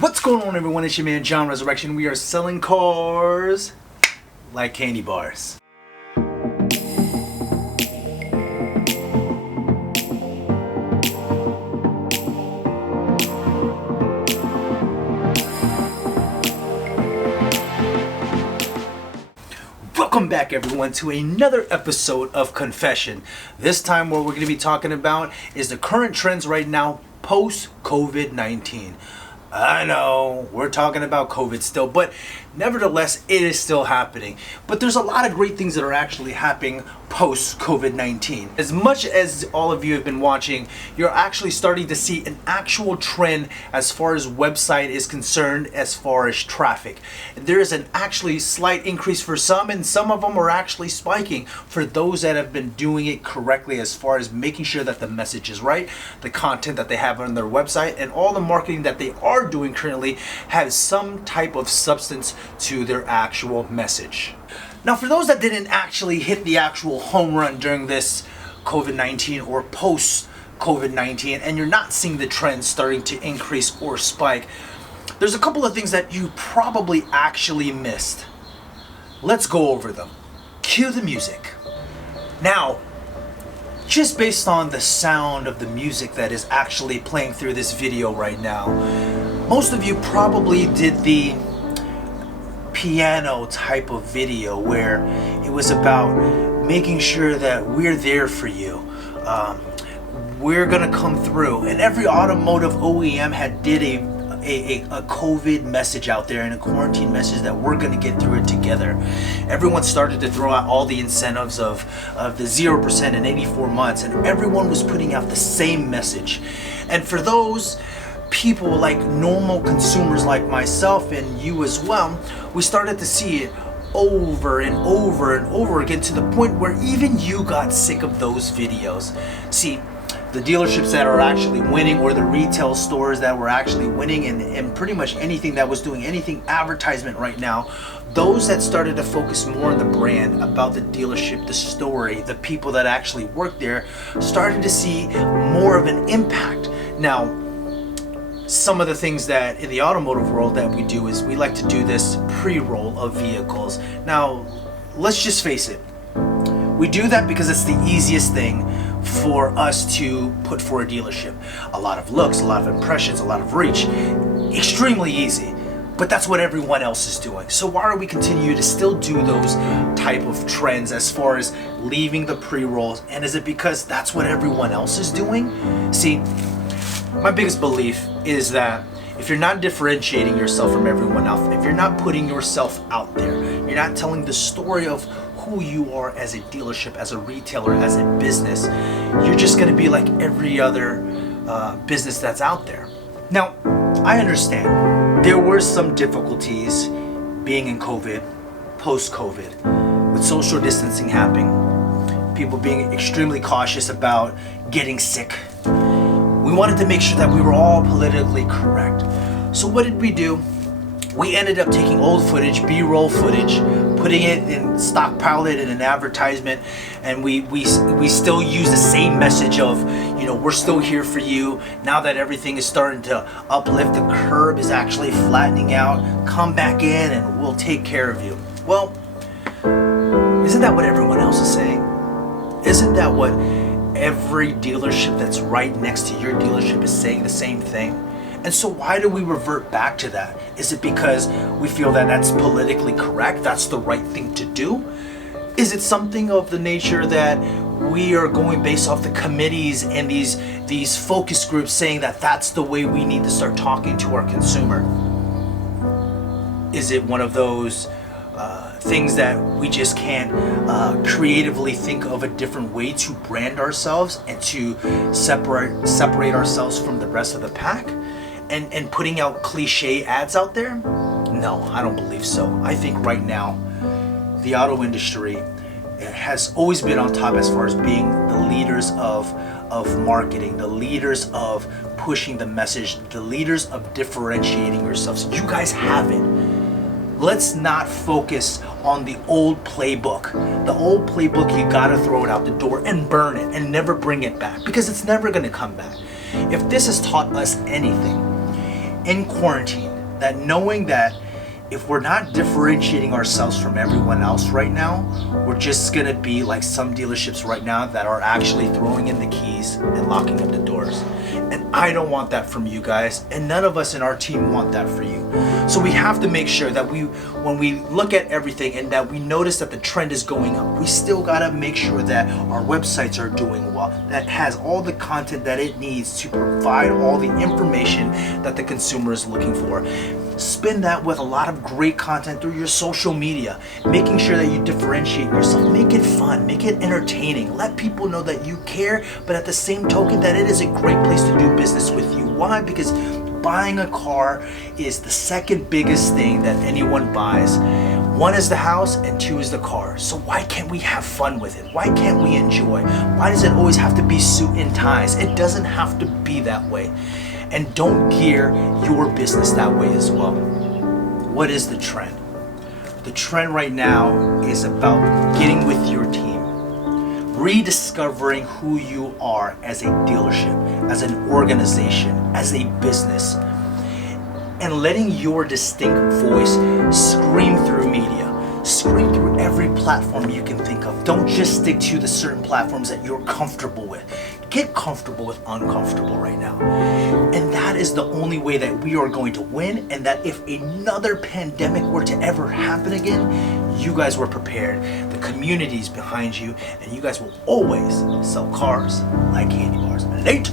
What's going on, everyone? It's your man John Resurrection. We are selling cars like candy bars. Welcome back, everyone, to another episode of Confession. This time what we're going to be talking about is the current trends right now post-COVID-19. I know we're talking about COVID still, but nevertheless it is still happening. But there's a lot of great things that are actually happening post COVID-19. As much as all of you have been watching, you're actually starting to see an actual trend as far as website is concerned, as far as traffic. There is an actually slight increase for some, and some of them are actually spiking for those that have been doing it correctly, as far as making sure that the message is right, the content that they have on their website, and all the marketing that they are doing currently has some type of substance to their actual message. Now, for those that didn't actually hit the actual home run during this COVID-19 or post-COVID-19, and you're not seeing the trends starting to increase or spike, there's a couple of things that you probably actually missed. Let's go over them. Cue the music. Now, just based on the sound of the music that is actually playing through this video right now, most of you probably did the piano type of video where it was about making sure that we're there for you. We're gonna come through, and every automotive OEM had did a COVID message out there and a quarantine message that we're gonna get through it together. Everyone started to throw out all the incentives of the 0% in 84 months, and everyone was putting out the same message. And for those people, like normal consumers like myself and you as well, we started to see it over and over and over again, to the point where even you got sick of those videos. See, the dealerships that are actually winning, or the retail stores that were actually winning, and pretty much anything that was doing anything advertisement right now, those that started to focus more on the brand, about the dealership, the story, the people that actually work there, started to see more of an impact. Now, some of the things that in the automotive world that we do is we like to do this pre-roll of vehicles. Now, let's just face it. We do that because it's the easiest thing for us to put for a dealership. A lot of looks, a lot of impressions, a lot of reach. Extremely easy. But that's what everyone else is doing. So why are we continue to still do those type of trends as far as leaving the pre-rolls? And is it because that's what everyone else is doing? See, my biggest belief is that if you're not differentiating yourself from everyone else, if you're not putting yourself out there, you're not telling the story of who you are as a dealership, as a retailer, as a business, you're just going to be like every other business that's out there. Now, I understand there were some difficulties being in COVID, post-COVID, with social distancing happening, people being extremely cautious about getting sick. We wanted to make sure that we were all politically correct. So what did we do? We ended up taking old footage, B-roll footage, putting it in, stockpiled it in an advertisement, and we still use the same message of, you know, we're still here for you. Now that everything is starting to uplift, the curve is actually flattening out, come back in and we'll take care of you. Well, isn't that what everyone else is saying? Isn't that what every dealership that's right next to your dealership is saying the same thing? And so why do we revert back to that? Is it because we feel that that's politically correct, that's the right thing to do? Is it something of the nature that we are going based off the committees and these focus groups saying that that's the way we need to start talking to our consumer? Is it one of those things that we just can't creatively think of a different way to brand ourselves and to separate ourselves from the rest of the pack, and putting out cliche ads out there? No, I don't believe so. I think right now the auto industry has always been on top as far as being the leaders of marketing, the leaders of pushing the message, the leaders of differentiating yourselves. You guys have it. Let's not focus on the old playbook. The old playbook, you gotta throw it out the door and burn it and never bring it back, because it's never gonna come back. If this has taught us anything, in quarantine, that knowing that if we're not differentiating ourselves from everyone else right now, we're just gonna be like some dealerships right now that are actually throwing in the keys and locking up the doors. And I don't want that from you guys, and none of us in our team want that for you. So we have to make sure that when we look at everything and that we notice that the trend is going up, we still gotta make sure that our websites are doing well, that has all the content that it needs to provide all the information that the consumer is looking for. Spin that with a lot of great content through your social media, making sure that you differentiate yourself, make it fun, make it entertaining, let people know that you care, but at the same token that it is a great place to do business with you. Why? Because buying a car is the second biggest thing that anyone buys. One is the house and two is the car. So why can't we have fun with it? Why can't we enjoy? Why does it always have to be suit and ties? It doesn't have to be that way. And don't gear your business that way as well. What is the trend? The trend right now is about getting with your team, rediscovering who you are as a dealership, as an organization, as a business, and letting your distinct voice scream through media. Scream through every platform you can think of. Don't just stick to the certain platforms that you're comfortable with. Get comfortable with uncomfortable right now. And that is the only way that we are going to win, and that if another pandemic were to ever happen again, you guys were prepared. The community's behind you, and you guys will always sell cars like candy bars. Late.